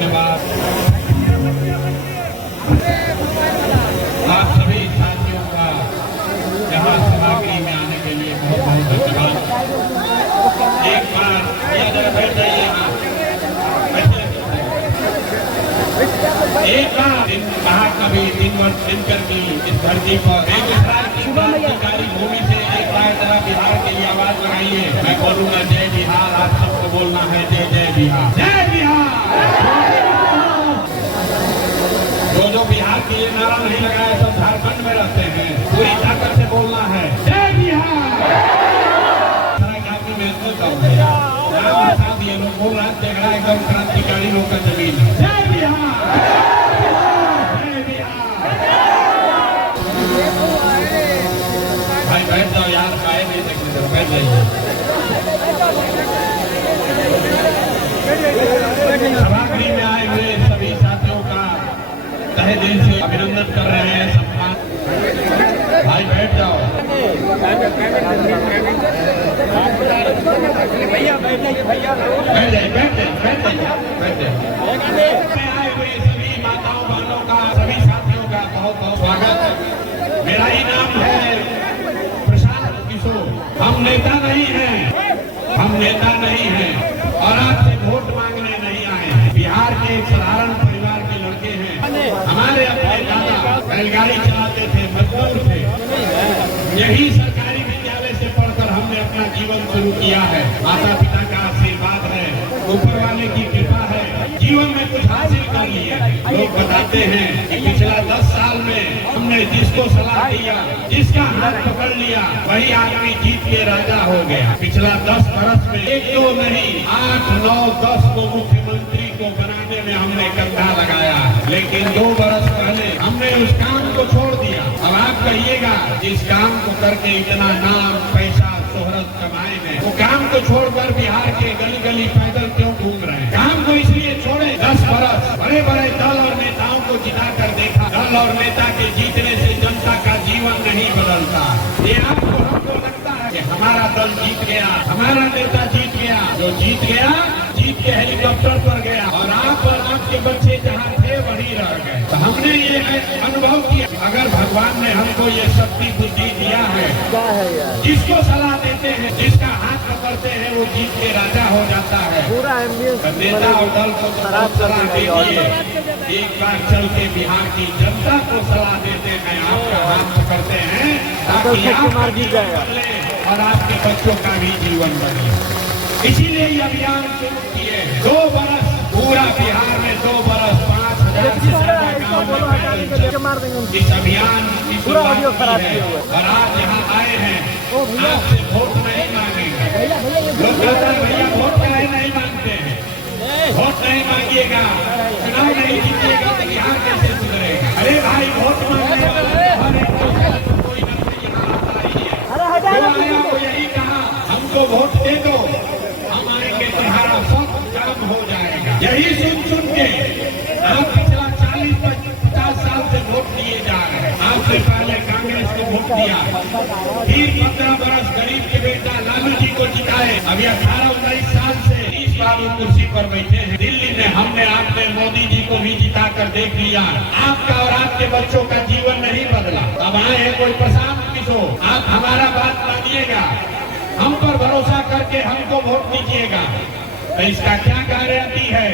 धन्यवाद। आप सभी साथियों का यहाँ सभागृह में आने के लिए बहुत बहुत धन्यवाद। एक बार यह जगह बैठ जाइए, एक बार महाकवि दिनवर्ष दिनकर की इस धरती पर बेगूसराय की क्रांतिकारी भूमि से एक बार जरा बिहार के लिए आवाज लगाइए। मैं बोलूंगा जय बिहार, आप सबको बोलना है जय जय बिहार, जय बिहार। जो बिहार के लिए नारा नहीं लगाया सब झारखंड में रहते हैं, पूरी ताकत से बोलना है जय बिहार। ये लोग बोल रहा है देख रहा है एकदम क्रांतिकारी लोग का जमीन है। जय बिहार, जय बिहार। भाई बैठ जाओ यार, खाए नहीं देखने दो, बैठ जाइए। सभागृह में आए हुए सभी साथियों का तहे दिल से अभिनंदन कर रहे हैं, सम्मान। भाई बैठ जाओ भैया, बैठ जाइए भैया, बैठ जाइए। आए हुए सभी माताओं बहनों का, सभी साथियों का बहुत बहुत स्वागत है। मेरा ही नाम है प्रशांत किशोर। हम नेता नहीं हैं, हम नेता नहीं हैं और आपसे वोट मांगने नहीं आए हैं। बिहार के एक साधारण परिवार के लड़के हैं। हमारे अपने दादा बैलगाड़ी चलाते थे, मजदूर थे। यही सरकारी विद्यालय से पढ़कर हमने अपना जीवन शुरू किया है। माता पिता का आशीर्वाद है, ऊपर वाले की कृपा है, जीवन में कुछ हासिल कर लिया है। लोग बताते हैं कि पिछला 10 साल में हमने जिसको सलाह दिया, जिसका हाथ पकड़ लिया, वही आदमी जीत के राजा हो गया। पिछला 10 बरस में 1 2 नहीं 8 9 10 को मुख्यमंत्री को बनाने में हमने कंधा लगाया, लेकिन 2 बरस पहले हमने उस काम को छोड़ दिया। अब आप कहिएगा जिस काम को करके इतना नाम पैसा शोहरत कमाएंगे, वो काम को छोड़कर बिहार के गली गली पैदल क्यों घूम रहे हैं? काम को इसलिए छोड़े 10 बरस बड़े बड़े दल और नेताओं को जिता कर देखा। दल और नेता के जीतने से जनता का जीवन नहीं बदलता। ये आपको हमको लगता है कि हमारा दल जीत गया, हमारा नेता जीत गया। जो जीत गया, जीत के हेलीकॉप्टर पर गया और आप और आपके बच्चे जहाँ थे वहीं रह गए। तो हमने ये अनुभव किया, अगर भगवान ने हमको ये शक्ति बुद्धि दिया है, जिसको सलाह देते हैं, जिसका हाथ पकड़ते हैं, वो जीत के राजा हो जाता है। पूरा नेता और दल को सलाह दीजिए, एक बार चल के बिहार की जनता को सलाह देते हैं, आपका हाथ पकड़ते हैं ताकि आपका जीवन बदले और आपके बच्चों का भी जीवन बदले। इसीलिए ये अभियान शुरू किए। 2 बरस पूरा बिहार में 2 बरस 5000 से ज्यादा गाँव में इस अभियान की शुरुआत की है और आज यहाँ आए हैं। आपसे वोट नहीं मांगेंगे। लोग कहते हैं भैया वोट नहीं मांगते हैं, वोट नहीं मांगिएगा, चुनाव नहीं जीतिएगा तो बिहार कैसे सुधरेगा? अरे भाई वोट मांगने वाले कोई नौकरी यहाँ आता ही है। वो यही कहा हमको वोट दे दो, हम आएंगे तुम्हारा सब काम हो जाएगा। यही सुन के आप पिछला 40-50 साल से वोट दिए जा रहे हैं। आपसे पहले कांग्रेस को वोट दिया, फिर 15 बरस गरीब के बेटा लालू जी को जिताए। अभी 18-19 साल से 30 बार वो कुर्सी पर बैठे हैं। दिल्ली में हमने आपने मोदी जी को भी जिता कर देख लिया। आपका और आपके बच्चों का जीवन नहीं बदला। अब आए हैं कोई प्रशांत किशोर, आप हमारा बात मानिएगा, हम पर भरोसा करके हमको वोट दीजिएगा। तो इसका क्या गारंटी है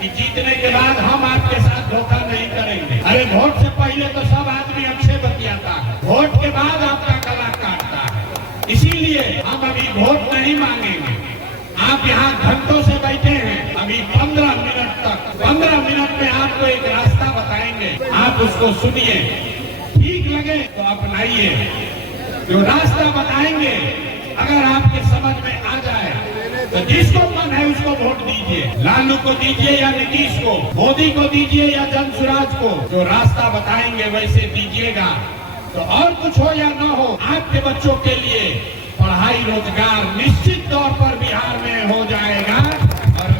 कि जीतने के बाद हम आपके साथ धोखा नहीं करेंगे? अरे वोट से पहले तो सब आदमी अच्छे बतियाता है, वोट के बाद आपका गला काटता है। इसीलिए हम अभी वोट नहीं मांगेंगे। आप यहाँ घंटों से बैठे हैं, अभी 15 मिनट तक 15 मिनट में आपको एक रास्ता बताएंगे, आप उसको सुनिए, ठीक लगे तो अपनाइए। जो रास्ता बताएंगे अगर आपके समझ में आ जाए तो जिसको मन है उसको वोट दीजिए। लालू को दीजिए या नीतीश को, मोदी को दीजिए या जनसुराज को। जो रास्ता बताएंगे वैसे दीजिएगा तो और कुछ हो या न हो, आपके बच्चों के लिए पढ़ाई रोजगार निश्चित तौर पर बिहार में हो जाएगा। और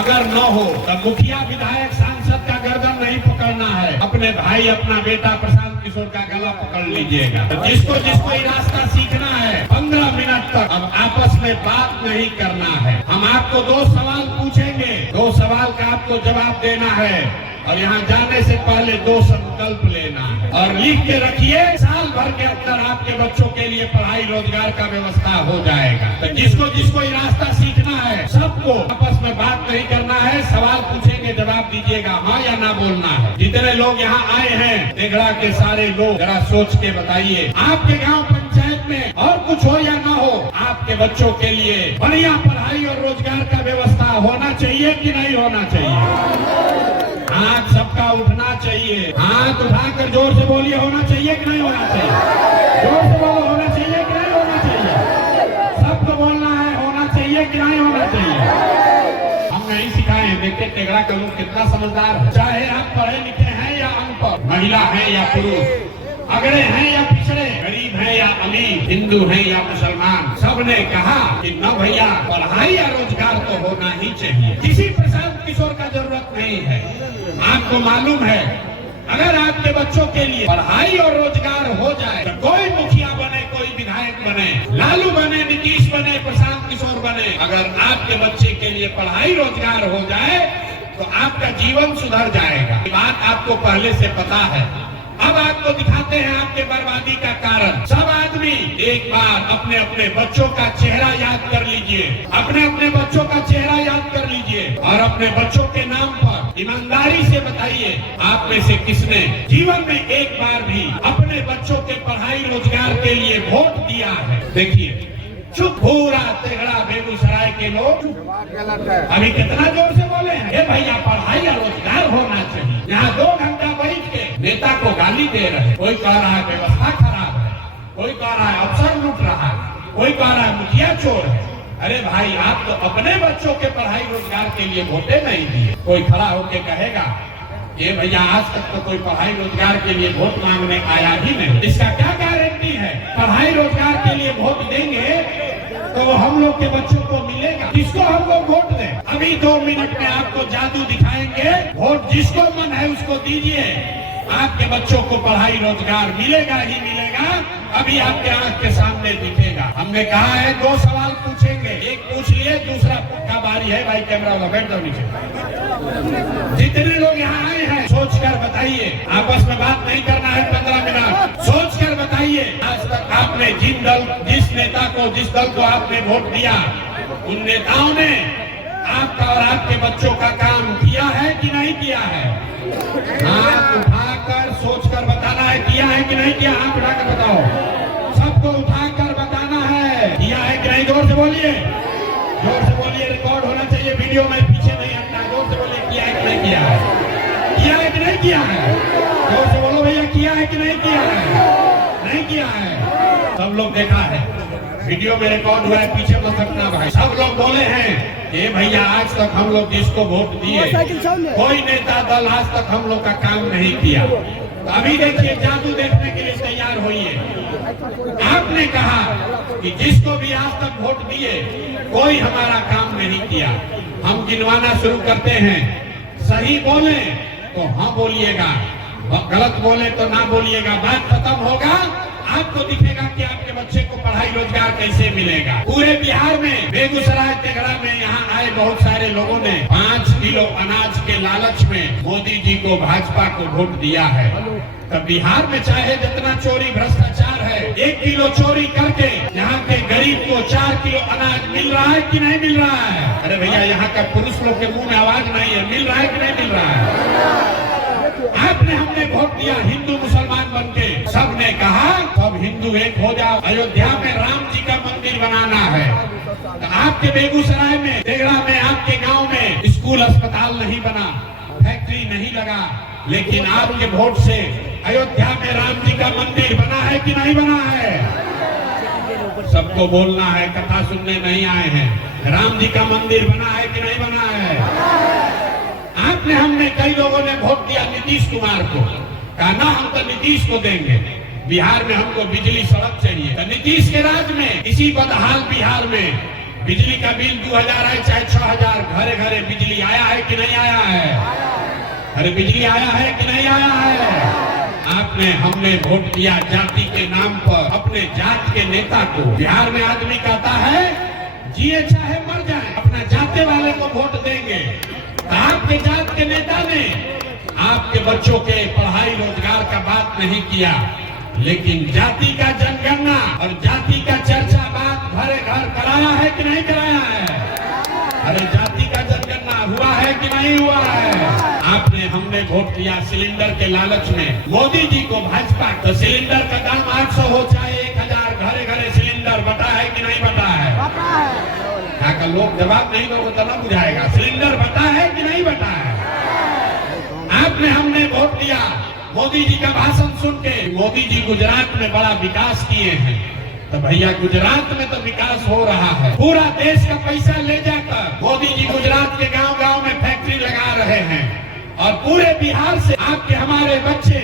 अगर न हो तो मुखिया विधायक सांसद का गर्दन नहीं पकड़ना है, अपने भाई अपना बेटा प्रशांत किशोर का गला पकड़ लीजिएगा। तो जिसको जिसको ये रास्ता सीखना है 15 मिनट तक अब आपस में बात नहीं करना है। हम आपको 2 सवाल पूछेंगे, दो सवाल का आपको जवाब देना है और यहाँ जाने से पहले 2 संकल्प लेना है और लिख के रखिए। साल भर के अंदर आपके बच्चों के लिए पढ़ाई रोजगार का व्यवस्था हो जाएगा। तो जिसको जिसको ये रास्ता सीखना है, सबको आपस में बात नहीं करना है, सवाल पूछेंगे जवाब दीजिएगा, हाँ या ना बोलना है। जितने लोग यहाँ आए हैं तेघड़ा के सारे लोग, जरा सोच के बताइए, आपके गाँव पंचायत में और कुछ हो या ना हो, आपके बच्चों के लिए बढ़िया पढ़ाई और रोजगार का व्यवस्था होना चाहिए कि नहीं होना चाहिए? हाथ सबका उठना चाहिए। हाथ उठाकर जोर से बोलिए, होना चाहिए कि नहीं होना चाहिए? जोर से बोलो, होना चाहिए कि नहीं होना चाहिए? सबको बोलना है, होना चाहिए कि नहीं होना चाहिए? हम नहीं सिखाए हैं। देखते तेघड़ा का लोग कितना समझदार है। चाहे आप पढ़े लिखे हैं या अनपढ़, महिला है या पुरुष, अगड़े हैं या पिछड़े, गरीब है या अमीर, हिंदू है या मुसलमान, सबने कहा कि न भैया, पढ़ाई या रोजगार तो होना ही चाहिए। किसी प्रशांत किशोर का जरूरत नहीं है। आपको मालूम है, अगर आपके बच्चों के लिए पढ़ाई और रोजगार हो जाए तो कोई मुखिया बने, कोई विधायक बने, लालू बने, नीतीश बने, प्रशांत किशोर बने, अगर आपके बच्चे के लिए पढ़ाई रोजगार हो जाए तो आपका जीवन सुधर जाएगा। ये बात आपको पहले से पता है। अब आपको दिखाते हैं आपके बर्बादी का कारण। सब आदमी एक बार अपने अपने बच्चों का चेहरा याद कर लीजिए, अपने अपने बच्चों का चेहरा याद कर लीजिए और अपने बच्चों के नाम पर ईमानदारी से बताइए, आप में से किसने जीवन में एक बार भी अपने बच्चों के पढ़ाई रोजगार के लिए वोट दिया है? देखिए, चुप पूरा तेघड़ा बेगूसराय के लोग अभी कितना जोर से बोले हैं, ये भैया पढ़ाई या रोजगार होना चाहिए। यहाँ 2 घंटा बैठ के नेता को गाली दे रहे, कोई कह रहा है व्यवस्था खराब है, कोई कह रहा है अफसर लूट रहा है, कोई कह रहा है मुखिया चोर है। अरे भाई, आप तो अपने बच्चों के पढ़ाई रोजगार के लिए वोटे नहीं दिए। कोई खड़ा होके कहेगा ये भैया आज तक तो कोई पढ़ाई रोजगार के लिए वोट मांगने आया ही नहीं, इसका क्या गारंटी है? पढ़ाई रोजगार के लिए वोट देंगे तो हम लोग के बच्चों को मिलेगा। किसको हम लोग वोट दें? अभी 2 मिनट में आपको जादू दिखाएंगे। वोट जिसको मन है उसको दीजिए, आपके बच्चों को पढ़ाई रोजगार मिलेगा ही मिलेगा। अभी आपके आंख के सामने दिखेगा। हमने कहा है 2 सवाल पूछेंगे, एक पूछ लिए, दूसरा का बारी है। भाई कैमरा वाला बैठ जाओ नीचे। जितने लोग यहाँ आए हैं सोचकर बताइए, आपस में बात नहीं करना है। 15 मिनट सोचकर बताइए, आज तक आपने जिस नेता को, जिस दल को आपने वोट दिया, उन नेताओं ने आपका और आपके बच्चों का काम किया है कि नहीं किया है? हाथ उठाकर सोचकर बताना है, किया है कि नहीं किया? हाथ उठाकर बताओ, सबको उठाकर बताना है, किया है कि नहीं? जोर से बोलिए, जोर से बोलिए, रिकॉर्ड होना चाहिए वीडियो में, पीछे नहीं हटना। जोर से बोलिए, किया है कि नहीं किया है? किया है कि नहीं किया है? जोर से बोलो भैया, किया है कि नहीं किया है? नहीं किया है। सब लोग देखा है, वीडियो में रिकॉर्ड हुआ है, पीछे मत हटना भाई। सब लोग बोले हैं ये भैया आज तक हम लोग जिसको वोट दिए, कोई नेता दल आज तक हम लोग का काम नहीं किया। तो अभी देखिए, जादू देखने के लिए तैयार होइए। आपने कहा कि जिसको भी आज तक वोट दिए कोई हमारा काम नहीं किया। हम गिनवाना शुरू करते हैं, सही बोले तो हाँ बोलिएगा, गलत बोले तो ना बोलिएगा। बात खत्म होगा, आपको दिखेगा कि आपके बच्चे को पढ़ाई रोजगार कैसे मिलेगा। पूरे बिहार में, बेगूसराय तेघड़ा में यहाँ आए बहुत सारे लोगों ने 5 किलो अनाज के लालच में मोदी जी को, भाजपा को वोट दिया है। तब बिहार में चाहे जितना चोरी भ्रष्टाचार है, 1 किलो चोरी करके यहाँ के गरीब को 4 किलो अनाज मिल रहा है कि नहीं मिल रहा है? अरे भैया, यहाँ का पुरुष लोग के मुंह में आवाज नहीं है, मिल रहा है कि नहीं मिल रहा है? आपने, हमने वोट दिया हिंदू मुसलमान बनके, सबने कहा सब हिंदू एक हो जाओ, अयोध्या में राम जी का मंदिर बनाना है। तो आपके बेगूसराय में, तेघड़ा में, आपके गांव में स्कूल अस्पताल नहीं बना, फैक्ट्री नहीं लगा, लेकिन आपके वोट से अयोध्या में राम जी का मंदिर बना है कि नहीं बना है? सबको बोलना है, कथा सुनने नहीं आए हैं। राम जी का मंदिर बना है कि नहीं बना है? आपने, हमने, कई लोगों ने वोट दिया नीतीश कुमार को, कहा ना हम तो नीतीश को देंगे, बिहार में हमको बिजली सड़क चाहिए। तो नीतीश के राज में, इसी बदहाल बिहार में बिजली का बिल 2000 आए चाहे 6000, घरे घरे बिजली आया है कि नहीं आया है? अरे बिजली आया है कि नहीं आया है? आपने, हमने वोट दिया जाति के नाम पर, अपने जात के नेता को। बिहार में आदमी कहता है जिए चाहे मर जाए, अपना जाते वाले को वोट देंगे। आपके जात के नेता ने आपके बच्चों के पढ़ाई रोजगार का बात नहीं किया, लेकिन जाति का जनगणना और जाति का चर्चा बात घरे घर कराया है कि नहीं कराया है? अरे जाति का जनगणना हुआ है कि नहीं हुआ है? आपने हमने वोट दिया सिलेंडर के लालच में मोदी जी को, भाजपा। तो सिलेंडर का दाम 800 हो चाहे 1000, घरे घरे सिलेंडर बटा है कि नहीं बटा है? यहाँ का लोग जवाब नहीं दोगे तो ना बुझाएगा। सिलेंडर बटा है कि नहीं बटा है? आपने हमने वोट दिया मोदी जी का भाषण सुन के। मोदी जी गुजरात में बड़ा विकास किए हैं, तो भैया गुजरात में तो विकास हो रहा है। पूरा देश का पैसा ले जाकर मोदी जी गुजरात के गांव गांव में फैक्ट्री लगा रहे हैं, और पूरे बिहार से आपके हमारे बच्चे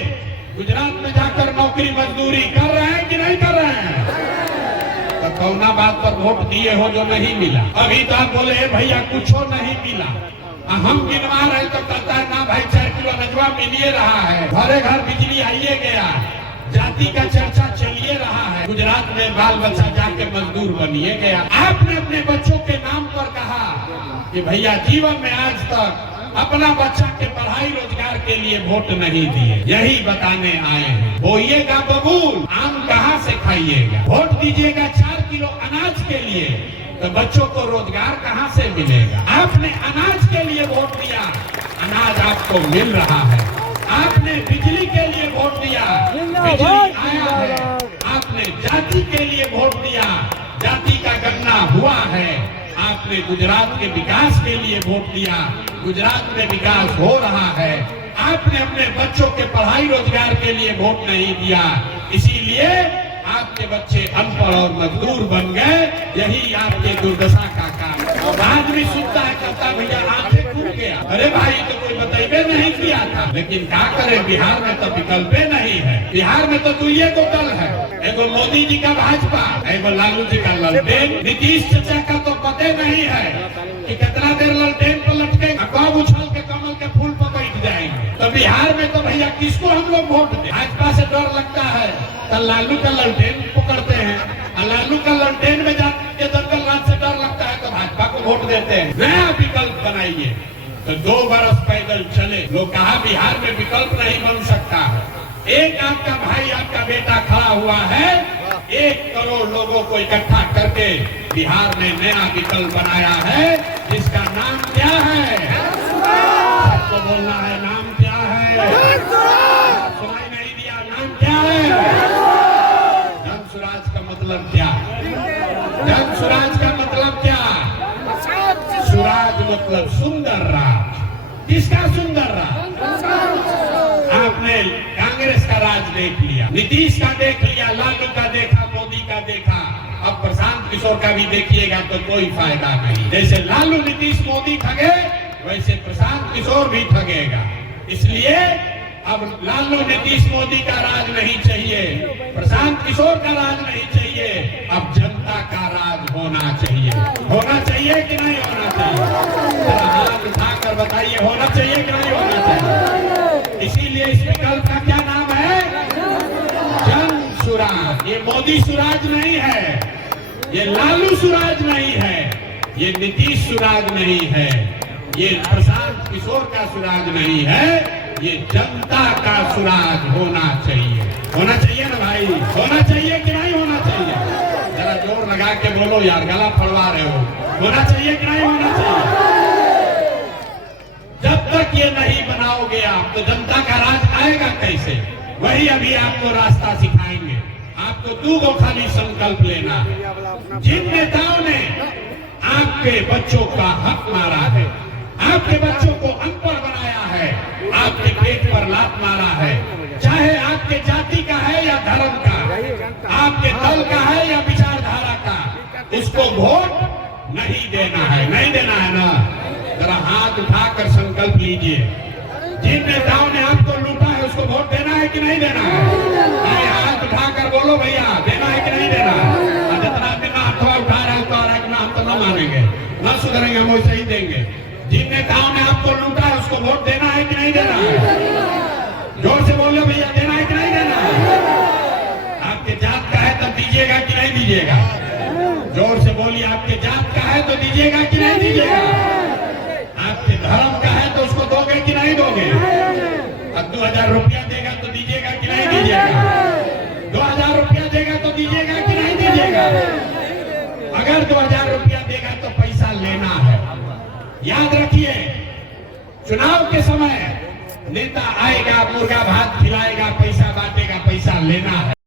गुजरात में जाकर नौकरी मजदूरी कर रहे हैं कि नहीं कर रहे हैं? तो कौना बात पर वोट दिए हो जो नहीं मिला? अभी तो आप बोले भैया कुछ नहीं मिला, हम गिनवा रहे तो कहता है ना भाई 4 किलो नजवा मिलिए रहा है, घरे घर बिजली आइए गया, जाति का चर्चा चलिए रहा है, गुजरात में बाल बच्चा जाके मजदूर बनिए गया। आपने अपने बच्चों के नाम पर कहा कि भैया जीवन में आज तक अपना बच्चा के पढ़ाई रोजगार के लिए वोट नहीं दिए। यही बताने आए हैं, बोइएगा बबूल आम कहाँ से खाइएगा? वोट दीजिएगा 4 किलो अनाज के लिए, तो बच्चों को रोजगार कहाँ से मिलेगा? आपने अनाज के लिए वोट दिया, अनाज आपको मिल रहा है। आपने बिजली के लिए वोट दिया, बिजली आया है। आपने जाति के लिए वोट दिया, जाति का गणना हुआ है। आपने गुजरात के विकास के लिए वोट दिया, गुजरात में विकास हो रहा है। आपने अपने बच्चों के पढ़ाई रोजगार के लिए वोट नहीं दिया, इसीलिए आपके बच्चे अनपढ़ और मजदूर बन गए। यही आपके दुर्दशा का कारण। आदमी सुनता है कहता भैया आंखें खुल गया, अरे भाई तो कोई बताइए नहीं किया था। लेकिन क्या करे, बिहार में तो विकल्प नहीं है। बिहार में तो दुइये को दल है, एगो मोदी जी का भाजपा, एगो लालू जी का ललटेन। नीतीश चाचा का तो पते नहीं है कि कितना देर ललटेन पर लटके, कब उछल के कमल के फूल पर बैठ जाएंगे। तो बिहार में तो भैया किसको हम लोग वोट दें? भाजपा से डर लगता है तो लालू का ललटेन पकड़ते हैं, और लालू का ललटेन में जाके दंगल राज से डर लगता है तो भाजपा को वोट देते हैं। नया विकल्प बनाइए। तो 2 बरस पैदल चले, लोग कहा बिहार में विकल्प नहीं बन सकता है। एक आपका भाई आपका बेटा खड़ा हुआ है, 1 करोड़ लोगों को इकट्ठा करके बिहार में नया विकल्प बनाया है, जिसका नाम क्या है? सबको बोलना है, नाम क्या है? सुनाई नहीं दिया, नाम क्या है? जन स्वराज का मतलब क्या? जन स्वराज का मतलब क्या? स्वराज मतलब सुंदर राज। किसका सुंदर राज? आपने कांग्रेस का राज देख लिया, नीतीश का देख लिया, लालू का देखा, मोदी का देखा, अब प्रशांत किशोर का भी देखिएगा तो कोई फायदा नहीं। जैसे लालू नीतीश मोदी ठगे, वैसे प्रशांत किशोर भी ठगेगा। इसलिए अब लालू नीतीश मोदी का राज नहीं चाहिए, प्रशांत किशोर का राज नहीं चाहिए, अब जनता का राज होना चाहिए। होना चाहिए कि नहीं होना चाहिए? हाथ उठाकर बताइए, होना चाहिए कि नहीं होना चाहिए? इसीलिए इस विकल्प का क्या नाम है? जन सुराज। ये मोदी सुराज नहीं है, ये लालू सुराज नहीं है, ये नीतीश सुराज नहीं है, ये प्रशांत किशोर का सुराज नहीं है, ये जनता का सुराज होना चाहिए। होना चाहिए ना भाई? होना चाहिए कि नहीं होना चाहिए? जरा जोर लगा के बोलो यार, गला फड़वा रहे हो। होना चाहिए कि नहीं होना चाहिए? जब तक ये नहीं बनाओगे आप तो जनता का राज आएगा कैसे? वही अभी आपको रास्ता सिखाएंगे। आपको 2 खाली संकल्प लेना है। जिन नेताओं ने आपके बच्चों का हक मारा है, आपके बच्चों को अनपढ़ बनाया है, आपके पेट पर लात मारा है, चाहे आपके जाति का है या धर्म का, आपके दल का है या विचारधारा का, उसको वोट नहीं देना है। नहीं देना है ना? जरा हाथ उठाकर संकल्प लीजिए। जिन नेताओं ने आपको लूटा है उसको वोट देना है कि नहीं देना है? हाथ उठाकर बोलो भैया, देना है कि नहीं देना है? जितना बिना अथवा उठा रहे उसको हम तो न मानेंगे, न सुधरेंगे, हम वैसे ही देंगे। जिन नेताओं ने आपको लूटा है उसको वोट देना है कि नहीं देना है? जोर से बोलो भैया, देना है कि नहीं देना है? आपके जात का है तब दीजिएगा कि नहीं दीजिएगा? जोर से बोलिए, आपके जात का है तो दीजिएगा कि नहीं दीजिएगा? आपके धर्म का है तो उसको दोगे कि नहीं दोगे? अब 2000 रुपया देगा तो दीजिएगा कि नहीं दीजिएगा? 2000 रुपया देगा तो दीजिएगा कि नहीं दीजिएगा? अगर 2000 रुपया देगा तो पैसा लेना है। याद रखिए, चुनाव के समय नेता आएगा, मुर्गा भात खिलाएगा, पैसा बांटेगा, पैसा लेना है।